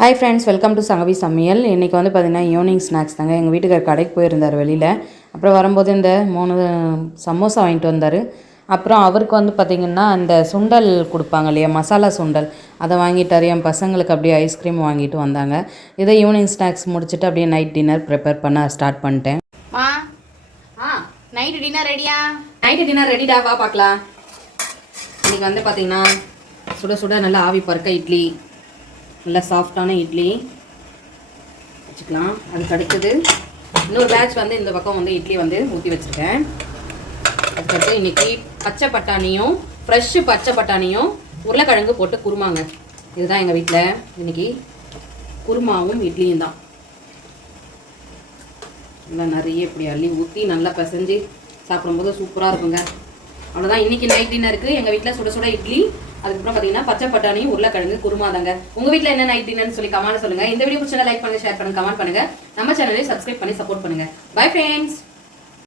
Hi friends, welcome to Sangavi சமையல். இன்றைக்கி வந்து பார்த்திங்கன்னா ஈவினிங் ஸ்நாக்ஸ் தாங்க. எங்கள் வீட்டுக்கார் கடைக்கு போயிருந்தார் வெளியில். அப்புறம் வரும்போது இந்த 3 சமோசா வாங்கிட்டு வந்தார். அப்புறம் அவருக்கு வந்து பார்த்திங்கன்னா அந்த சுண்டல் கொடுப்பாங்க இல்லையா, மசாலா சுண்டல், அதை வாங்கிட்டார். என் பசங்களுக்கு அப்படியே ஐஸ்கிரீம் வாங்கிட்டு வந்தாங்க. இதை ஈவினிங் ஸ்நாக்ஸ் முடிச்சுட்டு அப்படியே நைட் டின்னர் ப்ரிப்பேர் பண்ண ஸ்டார்ட் பண்ணிட்டேன். நைட்டு டின்னர் ரெடியா? நைட்டு டின்னர் ரெடிடா, வா பார்க்கலாம். இன்றைக்கி வந்து பார்த்திங்கன்னா சுட சுட நல்லா ஆவி பறக்க இட்லி, நல்லா சாஃப்டான இட்லி வச்சுக்கலாம். அதுக்கு அடுத்தது இன்னொரு பேட்ச் வந்து இந்த பக்கம் வந்து இட்லி வந்து ஊற்றி வச்சுருக்கேன். அதுக்கடுத்து இன்றைக்கி பச்சை பட்டாணியும் ஃப்ரெஷ்ஷு பச்சை பட்டாணியும் உருளைக்கிழங்கு போட்டு குருமாங்க. இதுதான் எங்கள் வீட்டில் இன்றைக்கி. குருமாவும் இட்லியும் தான். நல்லா நிறைய இப்படி அள்ளி ஊற்றி நல்லா பிசைஞ்சு சாப்பிடும்போது சூப்பராக இருக்குங்க. அவ்வளோதான் இன்றைக்கி நைட் டின்னருக்கு எங்கள் வீட்டில் சுட சுட இட்லி, அதுக்கப்புறம் பார்த்தீங்கன்னா பச்சை பட்டாணி உருளைக்கிழங்கு குருமா தாங்க. உங்கள் வீட்டில் என்ன நைட் டின்னர்னு சொல்லி கமெண்ட் சொல்லுங்கள். இந்த வீடியோ பிடிச்சா லைக் பண்ணுங்கள், ஷேர் பண்ணுங்கள், கமெண்ட் பண்ணுங்கள். நம்ம சேனலை சப்ஸ்கிரைப் பண்ணி சப்போர்ட் பண்ணுங்கள். Bye friends.